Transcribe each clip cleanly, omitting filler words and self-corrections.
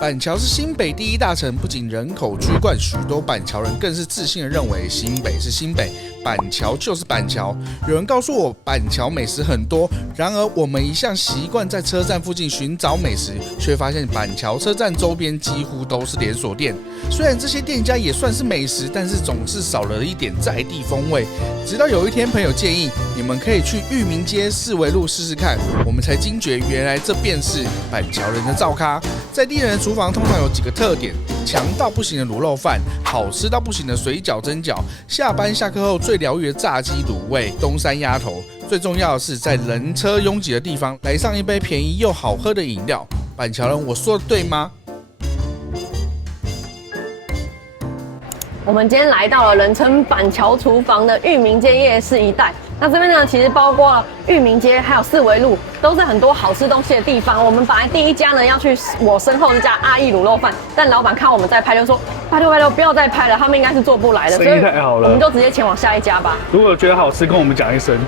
板桥是新北第一大城，不仅人口居冠，许多板桥人更是自信的认为新北是新北，板桥就是板桥。有人告诉我板桥美食很多，然而我们一向习惯在车站附近寻找美食，却发现板桥车站周边几乎都是连锁店。虽然这些店家也算是美食，但是总是少了一点在地风味。直到有一天，朋友建议你们可以去裕民街四维路试试看，我们才惊觉原来这便是板桥人的灶咖。在地人的厨房通常有几个特点：强到不行的卤肉饭，好吃到不行的水饺蒸饺，下班下课后最疗愈的炸鸡卤味、东山鸭头。最重要的是，在人车拥挤的地方来上一杯便宜又好喝的饮料。板桥人，我说的对吗？我们今天来到了人称板桥厨房的裕民街夜市一带。那这边呢，其实包括了裕民街还有四维路，都是很多好吃东西的地方。我们本来第一家呢要去我身后这家阿义卤肉饭，但老板看我们在拍，就说拜托不要再拍了，他们应该是做不来的，生意太好了，我们就直接前往下一家吧。如果觉得好吃，跟我们讲一声。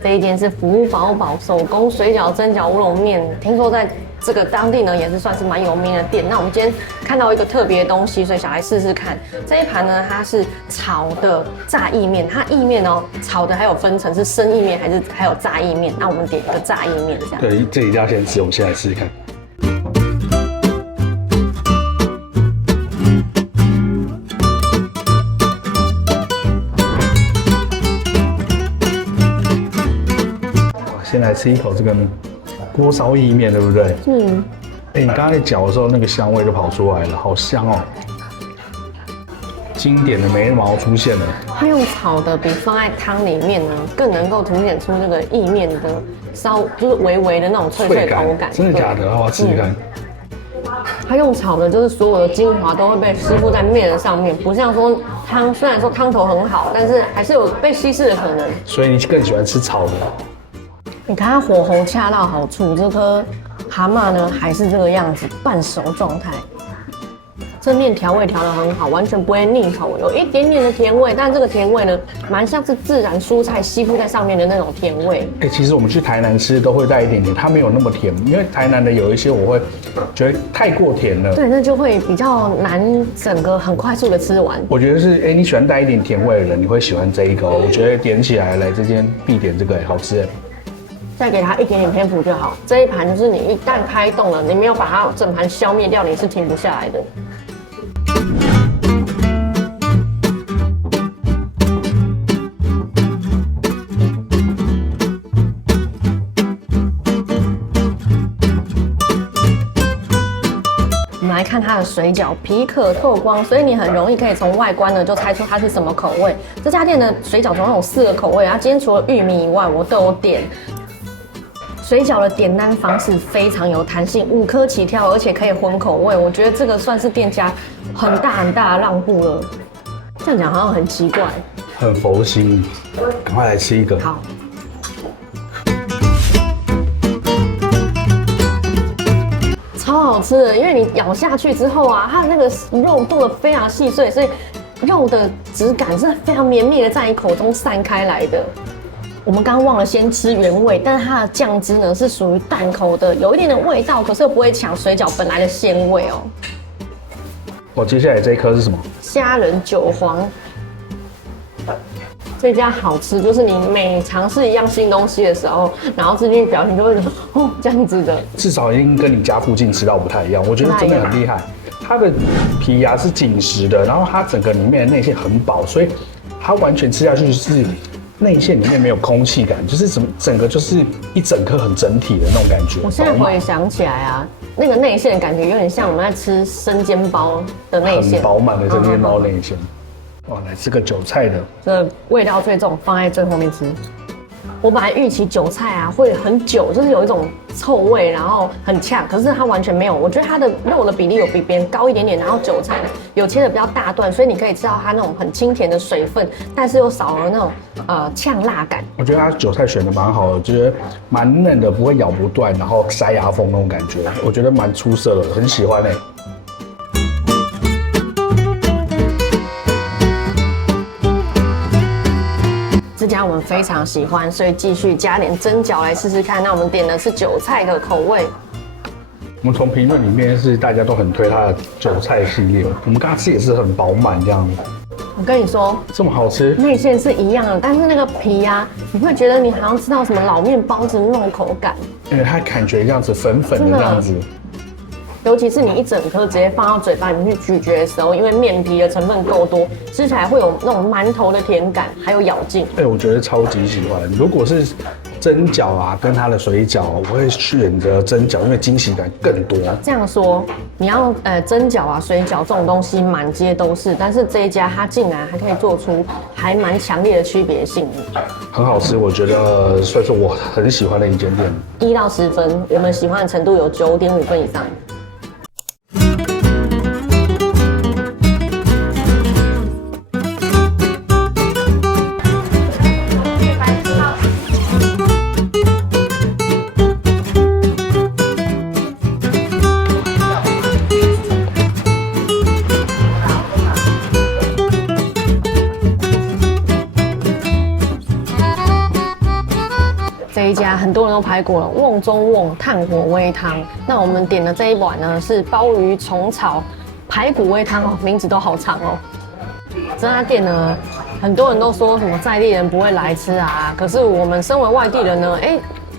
这一间是福宝宝手工水饺蒸饺乌龙面，听说在这个当地呢也是算是蛮有名的店。那我们今天看到一个特别的东西，所以想来试试看。这一盘呢，它是炒的炸意面，它意面哦炒的还有分成是生意面还有炸意面。那我们点一个炸意面这样。对，这一定要先吃，我们先来试试看。先来吃一口这个锅烧意面，对不对？你刚才嚼的时候，那个香味就跑出来了，好香哦！经典的梅毛出现了。它用炒的比放在汤里面呢，更能够凸显出这个意面的就是微微的那种脆脆口感。真的假的？我要吃吃看。它用炒的，就是所有的精华都会被吸附在面的上面，不像说汤，虽然说汤头很好，但是还是有被稀释的可能。所以你更喜欢吃炒的？你看它火候恰到好处，这颗蛤蟆呢还是这个样子，半熟状态。这面调味调得很好，完全不会腻口，有一点点的甜味，但这个甜味呢，蛮像是自然蔬菜吸附在上面的那种甜味。其实我们去台南吃都会带一点点，它没有那么甜，因为台南的有一些我会觉得太过甜了。对，那就会比较难整个很快速的吃完。我觉得是，你喜欢带一点甜味的人，你会喜欢这一个哦。我觉得点起来这间必点这个，好吃。再给它一点点篇幅就好。这一盘就是你一旦开动了，你没有把它整盘消灭掉，你是停不下来的。我们来看它的水饺，皮可透光，所以你很容易可以从外观呢就猜出它是什么口味。这家店的水饺总共有4个口味，它今天除了玉米以外，我都有点。水饺的点单方式非常有弹性，5颗起跳，而且可以混口味。我觉得这个算是店家很大的让步了。这样讲好像很奇怪，很佛心。赶快来吃一个。好。超好吃的，因为你咬下去之后啊，它的那个肉剁得非常细碎，所以肉的质感是非常绵密的在你口中散开来的。我们刚刚忘了先吃原味，但是它的酱汁呢是属于淡口的，有一点点味道，可是又不会抢水饺本来的鲜味哦。接下来这一颗是什么？虾仁韭黄。这家好吃，就是你每尝试一样新东西的时候，然后吃进去表情就会觉得哦，这样子的。至少已经跟你家附近吃到不太一样，我觉得真的很厉害。它的皮呀是紧实的，然后它整个里面的内馅很饱，所以它完全吃下去是内馅里面没有空气感，就是整个就是一整颗很整体的那种感觉。我现在回想起来啊，那个内馅感觉有点像我们在吃生煎包的内馅，很饱满的生煎包内馅。哇，来吃个韭菜的，这味道最重，放在最后面吃。我本来预期韭菜啊会很久，就是有一种臭味，然后很呛，可是它完全没有。我觉得它的肉的比例有比别人高一点点，然后韭菜呢有切的比较大段，所以你可以吃到它那种很清甜的水分，但是又少了那种呛辣感。我觉得它韭菜选的蛮好的，觉得蛮嫩的，不会咬不断，然后塞牙缝那种感觉，我觉得蛮出色的，很喜欢欸。这家我们非常喜欢，所以继续加点蒸饺来试试看。那我们点的是韭菜的口味。我们从评论里面是大家都很推它的韭菜系列，我们刚刚吃也是很饱满这样子。我跟你说，这么好吃，内馅是一样的，但是那个皮啊，你会觉得你好像吃到什么老面包子那种口感，因为它感觉这样子粉粉的这样子。尤其是你一整颗直接放到嘴巴里面去咀嚼的时候，因为面皮的成分够多，吃起来会有那种馒头的甜感，还有咬劲。我觉得超级喜欢。如果是蒸饺啊，跟它的水饺，我会选择蒸饺，因为惊喜感更多。这样说，你要蒸饺啊、水饺这种东西满街都是，但是这一家它竟然还可以做出还蛮强烈的区别性，很好吃，我觉得算是我很喜欢的一间店。1到10分，我们喜欢的程度有9.5分以上。这一家很多人都拍过了，瓮中瓮炭火煨汤。那我们点的这一碗呢是鲍鱼虫炒排骨煨汤哦，名字都好长哦。这家店呢，很多人都说什么在地人不会来吃啊，可是我们身为外地人呢，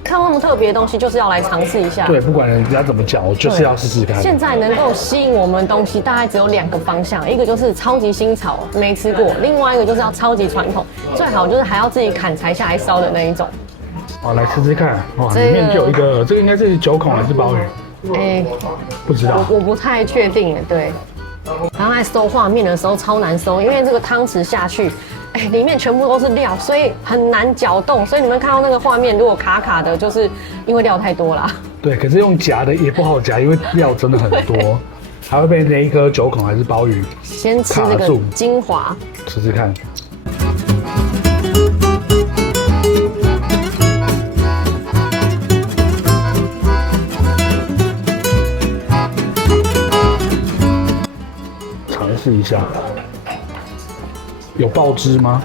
看到那么特别的东西，就是要来尝试一下。对，不管人家怎么讲，我就是要试试看。现在能够吸引我们的东西，大概只有2个方向，一个就是超级新潮，没吃过；另外一个就是要超级传统，最好就是还要自己砍柴下来烧的那一种。好，来吃吃看。哇，里面就有一个，这个应该是9孔还是鲍鱼？不知道，我不太确定。对，然后在收画面的时候超难收，因为这个汤匙下去，里面全部都是料，所以很难搅动。所以你们看到那个画面，如果卡卡的，就是因为料太多啦。对，可是用夹的也不好夹，因为料真的很多，还会被那一颗9孔还是鲍鱼先吃这个精华，吃吃看。尝试一下，有爆汁吗？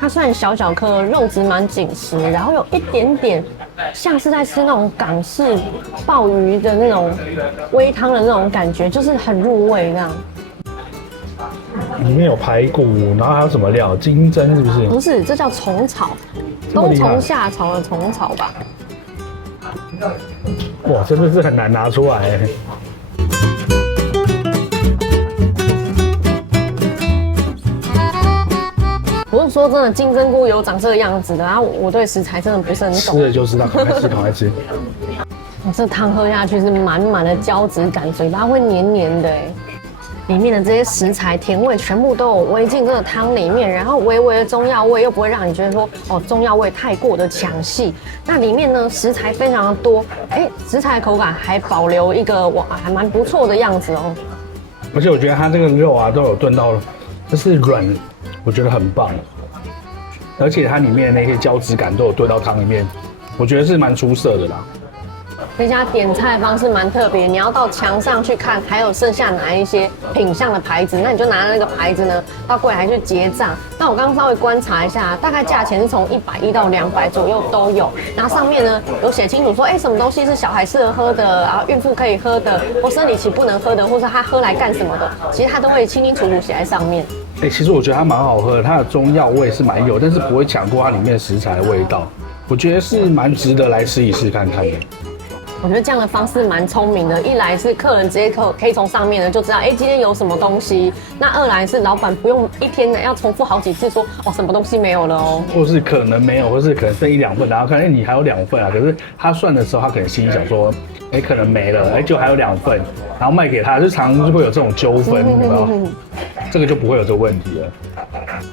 它虽然小小颗，肉质蛮紧实，然后有一点点像是在吃那种港式鲍鱼的那种煨汤的那种感觉，就是很入味这样。里面有排骨，然后还有什么料？金针是不是？不是，这叫虫草，冬虫夏草的虫草吧？哇，真的是很难拿出来。不是说真的金针菇有长这个样子的，然后我对食材真的不是很懂。吃了就知道，赶快吃，赶快吃。这汤喝下去是满满的胶质感，嘴巴会黏黏的里面的这些食材甜味全部都有煨进这个汤里面，然后微微的中药味又不会让你觉得说中药味太过的抢戏。那里面呢食材非常的多，食材口感还保留一个还蛮不错的样子哦。而且我觉得它这个肉啊都有炖到，就是软，我觉得很棒。而且它里面的那些胶质感都有炖到汤里面，我觉得是蛮出色的啦。这家点菜方式蛮特别，你要到墙上去看，还有剩下哪一些品项的牌子，那你就拿那个牌子呢，到柜台去结账。那我刚刚稍微观察一下，大概价钱是从110到200左右都有。然后上面呢有写清楚说，什么东西是小孩适合喝的，然后孕妇可以喝的，或生理期不能喝的，或者他喝来干什么的，其实他都会清清楚楚写在上面。其实我觉得它蛮好喝的，它的中药味是蛮有，但是不会抢过它里面食材的味道。我觉得是蛮值得来试一试看看的。我觉得这样的方式蛮聪明的，一来是客人直接可以从上面呢就知道，今天有什么东西；那二来是老板不用一天呢要重复好几次说，什么东西没有了哦，或是可能没有，或是可能剩1、2份，然后看你还有2份啊，可是他算的时候，他可能心里想说，可能没了，就还有2份，然后卖给他，就常常就会有这种纠纷，有没有？这个就不会有这个问题了。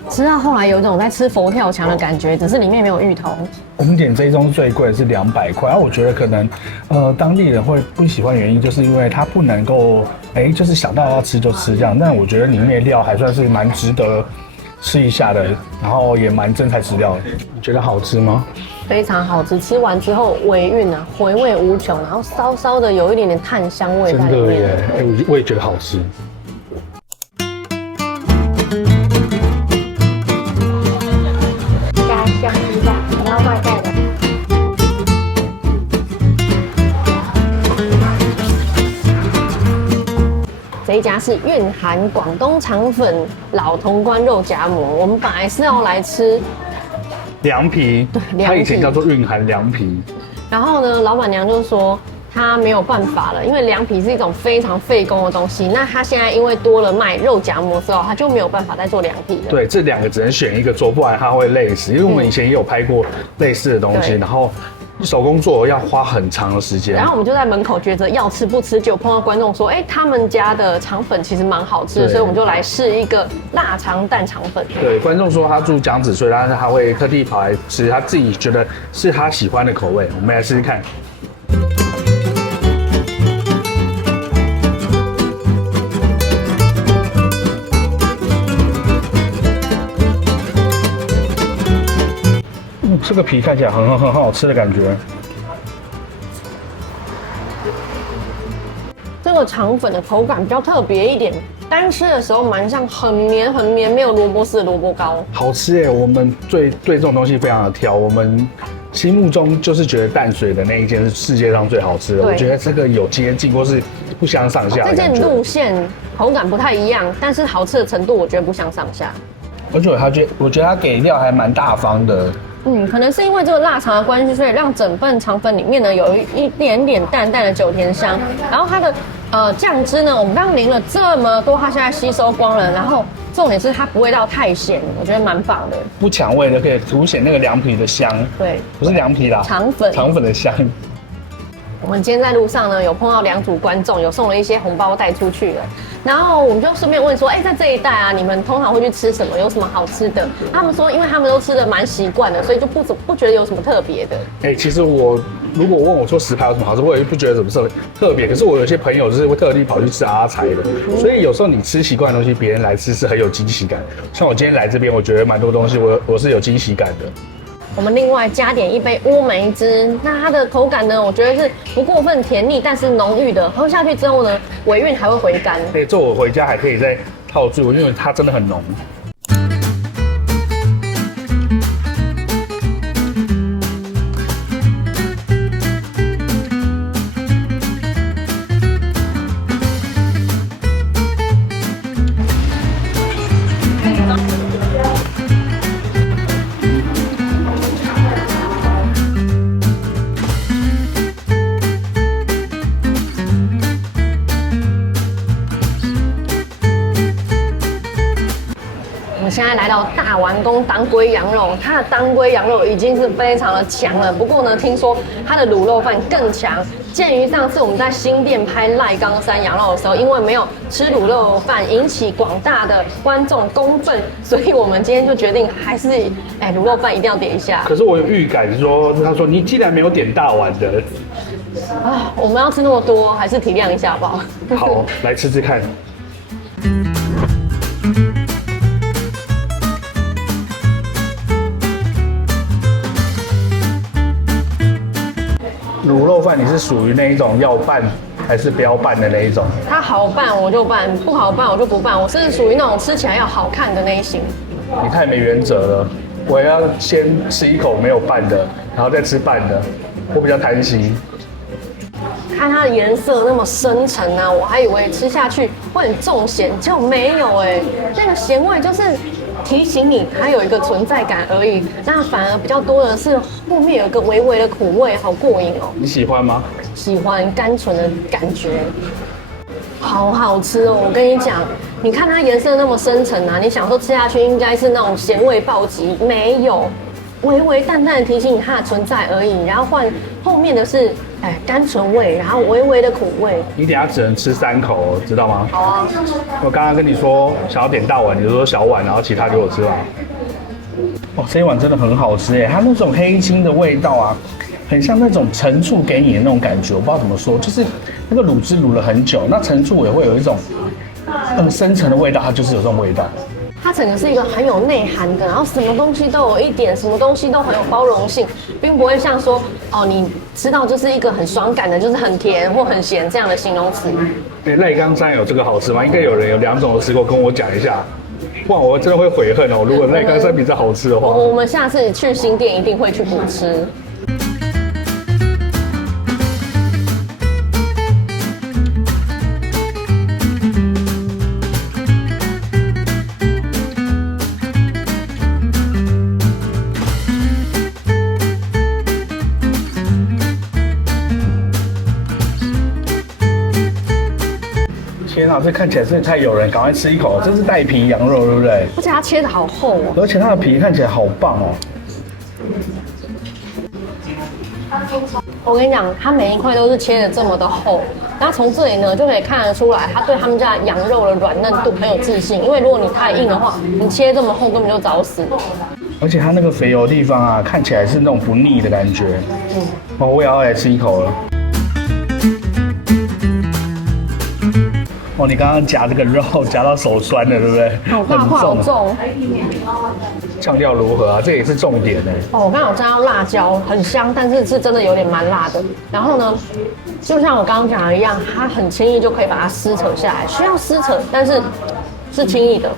吃到后来有一种在吃佛跳墙的感觉，只是里面没有芋头。我们点这一宗最贵的是200块，然后我觉得可能当地人会不喜欢的原因，就是因为它不能够就是想到要吃就吃这样。但我觉得里面的料还算是蛮值得吃一下的，然后也蛮真材实料的。你觉得好吃吗？非常好吃，吃完之后尾韵啊，回味无穷，然后稍稍的有一点点炭香味在里面。真的耶，我也觉得好吃。加香鸡蛋，然后外带的。这一家是蕴含广东肠粉老潼关肉夹馍，我们本来是要来吃凉皮，对，它以前叫做蕴含凉皮。然后呢，老板娘就说她没有办法了，因为凉皮是一种非常费工的东西。那她现在因为多了卖肉夹馍之后，她就没有办法再做凉皮了。对，这2个只能选一个做，不然她会累死。因为我们以前也有拍过类似的东西，然后手工做要花很长的时间。然后我们就在门口觉得要吃不吃，就碰到观众说，他们家的肠粉其实蛮好吃的，所以我们就来试一个腊肠蛋肠粉。对，观众说他住江子，所以他会特地跑来吃，他自己觉得是他喜欢的口味。我们来试试看。这个皮看起来很好吃的感觉。这个肠粉的口感比较特别一点，单吃的时候蛮像很绵很绵，没有萝卜丝的萝卜糕。好吃耶！我们对这种东西非常的挑，我们心目中就是觉得淡水的那一间是世界上最好吃的。我觉得这个有接近或是不相上下的感觉。这件路线口感不太一样，但是好吃的程度我觉得不相上下。而且我觉得他给料还蛮大方的。可能是因为这个腊肠的关系，所以让整份肠粉里面呢有一点点淡淡的酒甜香。然后它的酱汁呢，我们刚刚淋了这么多，它现在吸收光了。然后重点是它不会到太咸，我觉得蛮棒的。不抢味的，可以凸显那个凉皮的香。对，不是凉皮啦，肠粉的香。我们今天在路上呢，有碰到2组观众，有送了一些红包带出去了。然后我们就顺便问说，在这一带啊，你们通常会去吃什么？有什么好吃的？他们说，因为他们都吃的蛮习惯的，所以就不觉得有什么特别的。其实如果问我说石牌有什么好吃，我也不觉得什么特别。可是我有些朋友就是会特地跑去吃阿财的，所以有时候你吃习惯的东西，别人来吃是很有惊喜感。像我今天来这边，我觉得蛮多东西我是有惊喜感的。我们另外加点一杯乌梅汁，那它的口感呢，我觉得是不过分甜腻，但是浓郁的。喝下去之后呢，尾韵还会回甘。这我回家还可以再套住，因为它真的很浓。现在来到大丸宫当归羊肉，它的当归羊肉已经是非常的强了。不过呢，听说它的卤肉饭更强。鉴于上次我们在新店拍赖冈山羊肉的时候，因为没有吃卤肉饭，引起广大的观众公愤，所以我们今天就决定还是卤肉饭一定要点一下。可是我有预感说，他说你既然没有点大碗的，我们要吃那么多，还是体谅一下好不好？好，来吃吃看。卤肉饭你是属于那一种要拌还是不要拌的那一种？它好拌我就拌，不好拌我就不拌。我是属于那种吃起来要好看的那一型。你太没原则了，我要先吃一口没有拌的，然后再吃拌的，我比较贪心。看它的颜色那么深沉啊，我还以为吃下去会很重咸，结果没有那个咸味就是提醒你它有一个存在感而已，那反而比较多的是后面有一个微微的苦味，好过瘾哦。你喜欢吗？喜欢甘醇的感觉，好好吃哦！我跟你讲，你看它颜色那么深沉啊，你想说吃下去应该是那种咸味暴击，没有，微微淡淡的提醒你它的存在而已，然后换后面的是甘醇味，然后微微的苦味。你等一下只能吃3口，知道吗？好啊。我刚刚跟你说想要点大碗，你就说小碗，然后其他给我吃吧。哦，这一碗真的很好吃耶，它那种黑金的味道啊，很像那种陈醋给你的那种感觉，我不知道怎么说，就是那个卤汁卤了很久，那陈醋也会有一种很深层的味道，它就是有这种味道。它整个是一个很有内涵的，然后什么东西都有一点，什么东西都很有包容性，并不会像说哦，你吃到就是一个很爽感的，就是很甜或很咸这样的形容词。赖冈山有这个好吃吗？应该有人有2种都吃过，跟我讲一下。哇，我真的会悔恨哦！如果赖冈山比这好吃的话，我们下次去新店一定会去补吃。天啊，这看起来真的太诱人，赶快吃一口！这是带皮羊肉，对不对？而且它切的好厚哦，而且它的皮看起来好棒哦。我跟你讲，它每一块都是切的这么的厚，然后从这里呢就可以看得出来，他对他们家羊肉的软嫩度很有自信。因为如果你太硬的话，你切这么厚根本就找死。而且它那个肥油的地方啊，看起来是那种不腻的感觉。哦，我也要来吃一口了。哦，你刚刚夹这个肉夹到手酸了，对不对？好大块，好重。酱料如何啊？这也是重点呢。哦，我刚刚有沾到辣椒，很香，但是是真的有点蛮辣的。然后呢，就像我刚刚讲的一样，它很轻易就可以把它撕扯下来，需要撕扯，但是是轻易的。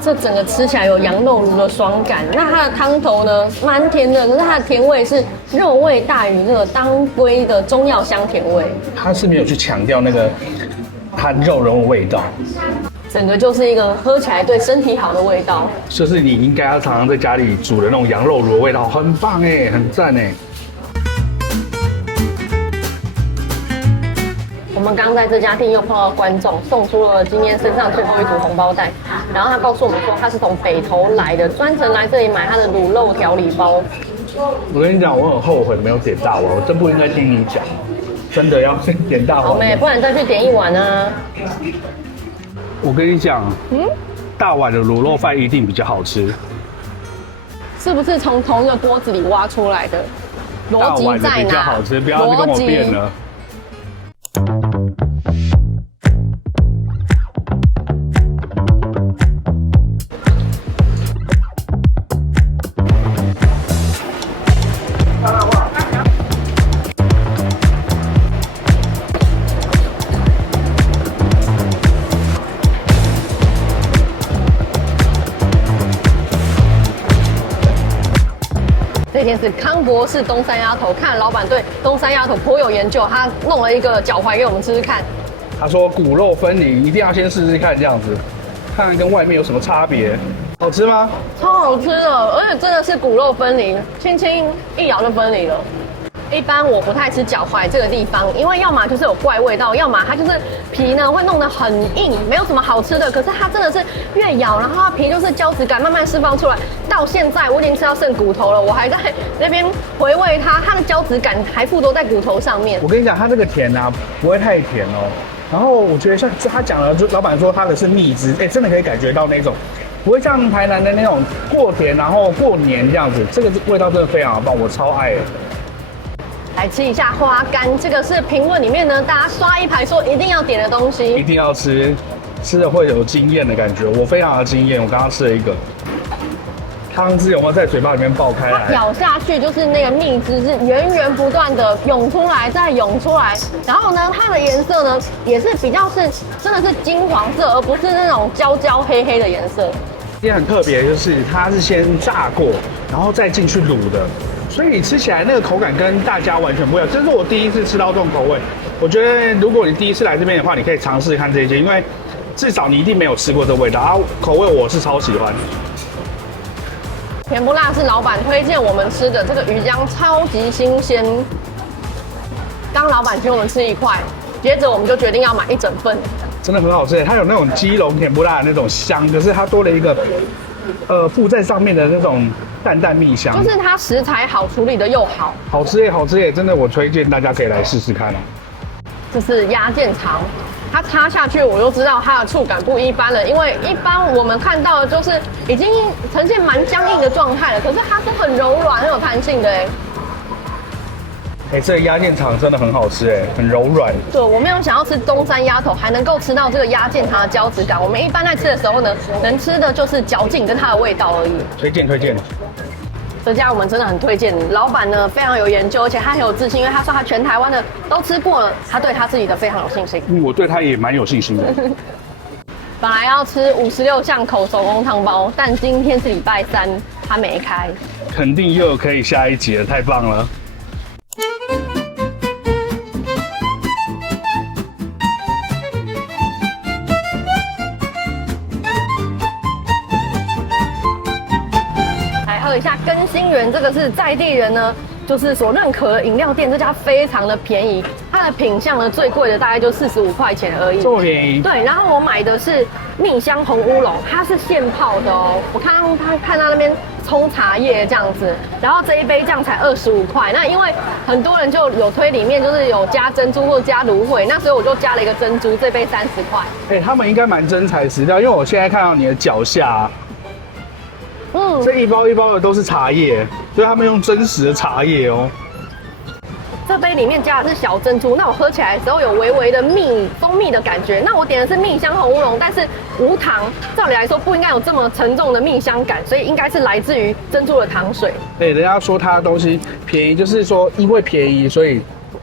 这整个吃起来有羊肉炉的爽感。那它的汤头呢，蛮甜的，可是它的甜味是肉味大于这个当归的中药香甜味。它是没有去强调那个它肉的味道。整个就是一个喝起来对身体好的味道，就是你应该要常常在家里煮的那种羊肉炉的味道，很棒哎，很赞哎。我们刚在这家店又碰到观众送出了今天身上最后一组红包袋，然后他告诉我们说他是从北投来的，专程来这里买他的卤肉调理包。我跟你讲，我很后悔没有点大碗，我真不应该听你讲，真的要点大碗。好妹，不然再去点一碗啊。我跟你讲，大碗的卤肉饭一定比较好吃。是不是从同一个锅子里挖出来的？逻辑在哪？大碗的比较好吃，不要再跟我辩了。这天是康博士东山鸭头，看老板对东山鸭头颇有研究，他弄了一个脚踝给我们吃吃看。他说骨肉分离，一定要先试试看这样子，看看跟外面有什么差别。好吃吗？超好吃的，而且真的是骨肉分离，轻轻一咬就分离了。一般我不太吃脚踝这个地方，因为要么就是有怪味道，要么它就是皮呢会弄得很硬，没有什么好吃的。可是它真的是越咬，然后它皮就是胶质感慢慢释放出来。到现在我已经吃到剩骨头了，我还在那边回味它，它的胶质感还附着在骨头上面。我跟你讲，它这个甜啊不会太甜哦。然后我觉得像他讲了，就老板说它的是蜜汁，真的可以感觉到那种。不会像台南的那种过甜，然后过黏这样子，这个味道真的非常棒，我超爱的。来吃一下花干，这个是评论里面呢，大家刷一排说一定要点的东西，一定要吃，吃了会有惊艳的感觉，我非常的惊艳。我刚刚吃了一个，汤汁有没有在嘴巴里面爆开来？咬下去就是那个蜜汁是源源不断的涌出来，再涌出来。然后呢，它的颜色呢也是比较是真的是金黄色，而不是那种焦焦黑黑的颜色。也很特别，就是它是先炸过，然后再进去卤的，所以吃起来那个口感跟大家完全不一样。这是我第一次吃到这种口味，我觉得如果你第一次来这边的话，你可以尝试看这一间，因为至少你一定没有吃过这味道啊。口味我是超喜欢。甜不辣是老板推荐我们吃的，这个鱼浆超级新鲜。刚老板请我们吃一块，接着我们就决定要买一整份。真的很好吃，它有那种基隆甜不辣的那种香，可是它多了一个附在上面的那种淡淡蜜香，就是它食材好，处理的又好。好吃耶，好吃耶！真的，我推荐大家可以来试试看哦。这是鸭腱肠，它插下去我就知道它的触感不一般了，因为一般我们看到的就是已经呈现蛮僵硬的状态了，可是它是很柔软、很有弹性的哎。这个鸭腱肠真的很好吃哎，很柔软。对，我没有想要吃东山鸭头，还能够吃到这个鸭腱肠的胶质感。我们一般在吃的时候呢，能吃的就是嚼劲跟它的味道而已。推荐推荐。这家我们真的很推荐，老板呢非常有研究，而且他很有自信，因为他说他全台湾的都吃过了，他对他自己的非常有信心。我对他也蛮有信心的。本来要吃56巷口手工汤包，但今天是礼拜三，他没开。肯定又可以下一集了，太棒了。喝一下根心园，这个是在地人呢，就是所认可的饮料店，这家非常的便宜，它的品项呢最贵的大概就45块钱而已，这么便宜。对，然后我买的是蜜香红乌龙，它是现泡的哦，我看到那边冲茶叶这样子，然后这一杯这样才25块，那因为很多人就有推里面就是有加珍珠或加芦荟，那所以我就加了一个珍珠，这杯30块。他们应该蛮真材实料，因为我现在看到你的脚下。这一包一包的都是茶叶，所以他们用真实的茶叶哦。这杯里面加的是小珍珠，那我喝起来的时候有微微的蜂蜜的感觉。那我点的是蜜香红乌龙，但是无糖，照理来说不应该有这么沉重的蜜香感，所以应该是来自于珍珠的糖水。人家说它的东西便宜，就是说因为便宜所以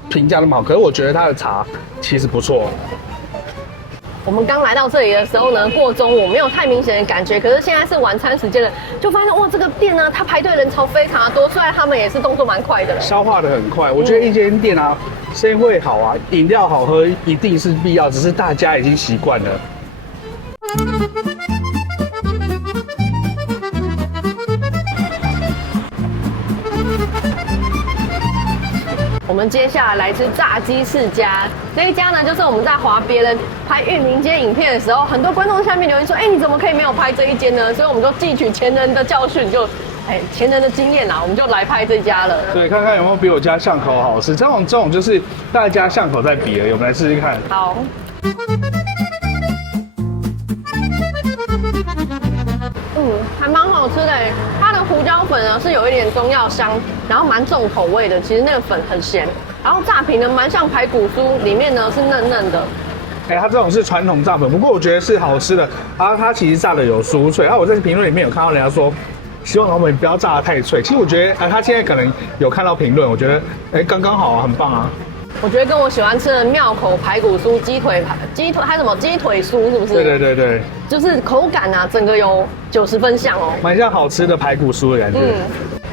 评价那么好。可是我觉得它的茶其实不错。我们刚来到这里的时候呢，过中午没有太明显的感觉，可是现在是晚餐时间了，就发现哇，这个店呢，它排队人潮非常的多，虽然他们也是动作蛮快的，消化的很快。我觉得一间店啊，生意会好啊，饮料好喝一定是必要，只是大家已经习惯了。我们接下来吃炸鸡世家，这一家呢，就是我们在滑别人拍裕民街影片的时候，很多观众在下面留言说，你怎么可以没有拍这一间呢？所以我们就汲取前人的教训，前人的经验啦，我们就来拍这家了。对，看看有没有比我家巷口好吃。这种就是大家巷口在比而已，我们来试试看。好。还蛮好吃的。它的胡椒粉呢是有一点中药香，然后蛮重口味的。其实那个粉很咸，然后炸皮呢蛮像排骨酥，里面呢是嫩嫩的。它这种是传统炸粉，不过我觉得是好吃的。它其实炸的有酥脆。我在评论里面有看到人家说，希望老板不要炸的太脆。其实我觉得他现在可能有看到评论，我觉得刚刚好啊，很棒啊。我觉得跟我喜欢吃的庙口排骨酥、鸡腿还有什么鸡腿酥，是不是？对，就是口感啊，整个有90分像哦，蛮像好吃的排骨酥的感觉。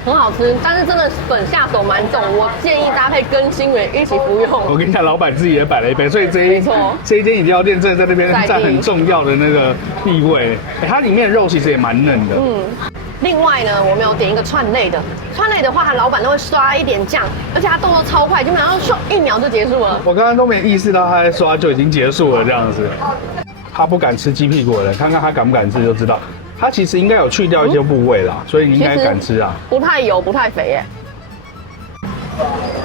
很好吃，但是真的粉下手蛮重，我建议搭配根心园一起服用。我跟你讲，老板自己也摆了一杯，所以这一间饮料店真的在那边占很重要的那个地位。它里面的肉其实也蛮嫩的。另外呢，我们有点一个串类的，串类的话，老板都会刷一点酱，而且他动作超快，基本上刷1秒就结束了。我刚刚都没意识到他在刷就已经结束了这样子。他不敢吃鸡屁股的人，看看他敢不敢吃就知道。它其实应该有去掉一些部位啦，所以你应该敢吃啊。不太油，不太肥耶。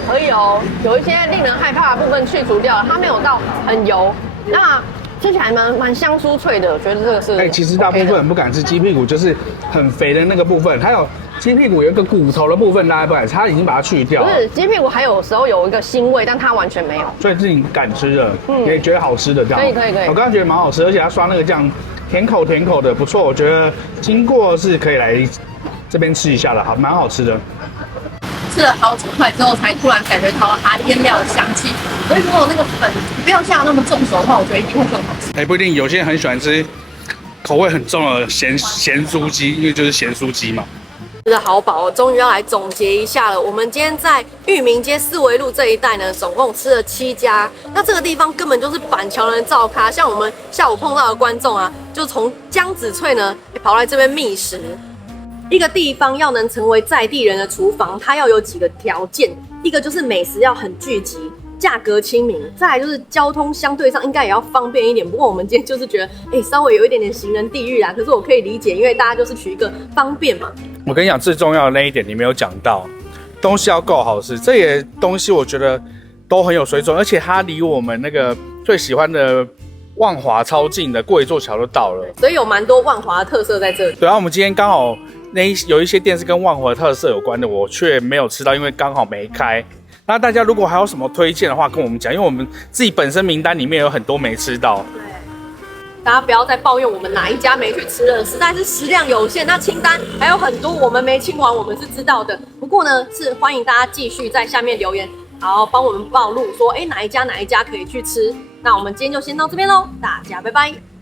可以哦，有一些令人害怕的部分去除掉了，它没有到很油。那吃起来蛮香酥脆的，我觉得这个是。其实大部分人不敢吃鸡屁股，就是很肥的那个部分，还有鸡屁股有一个骨头的部分，大家不敢吃，他已经把它去掉了。不是鸡屁股，还有时候有一个腥味，但它完全没有。所以是你敢吃的，也觉得好吃的这样。可以。我刚刚觉得蛮好吃，而且他刷那个酱，甜口的，不错。我觉得经过是可以来这边吃一下的，蛮好吃的。吃了好几块之后，才突然感觉到它腌料的香气。所以如果那个粉不要下那么重手的话，我觉得一定会更好吃。不一定，有些人很喜欢吃口味很重的咸酥鸡，因为就是咸酥鸡嘛。吃的好饱，我终于要来总结一下了。我们今天在裕民街4维路这一带呢，总共吃了7家。那这个地方根本就是板桥人的灶咖，像我们下午碰到的观众啊，就从江子翠呢跑来这边觅食。一个地方要能成为在地人的厨房，它要有几个条件，一个就是美食要很聚集，价格亲民，再来就是交通相对上应该也要方便一点。不过我们今天就是觉得，稍微有一点点行人地狱啦。可是我可以理解，因为大家就是取一个方便嘛。我跟你讲，最重要的那一点你没有讲到，东西要够好吃。这些东西我觉得都很有水准，而且它离我们那个最喜欢的万华超近的，过一座桥就到了。所以有蛮多万华的特色在这里。对，然后我们今天刚好有一些店是跟万华的特色有关的，我却没有吃到，因为刚好没开。那大家如果还有什么推荐的话，跟我们讲，因为我们自己本身名单里面有很多没吃到。对，大家不要再抱怨我们哪一家没去吃了，实在是食量有限。那清单还有很多我们没清完，我们是知道的。不过呢，是欢迎大家继续在下面留言，然后帮我们暴露说，哪一家可以去吃。那我们今天就先到这边喽，大家拜拜。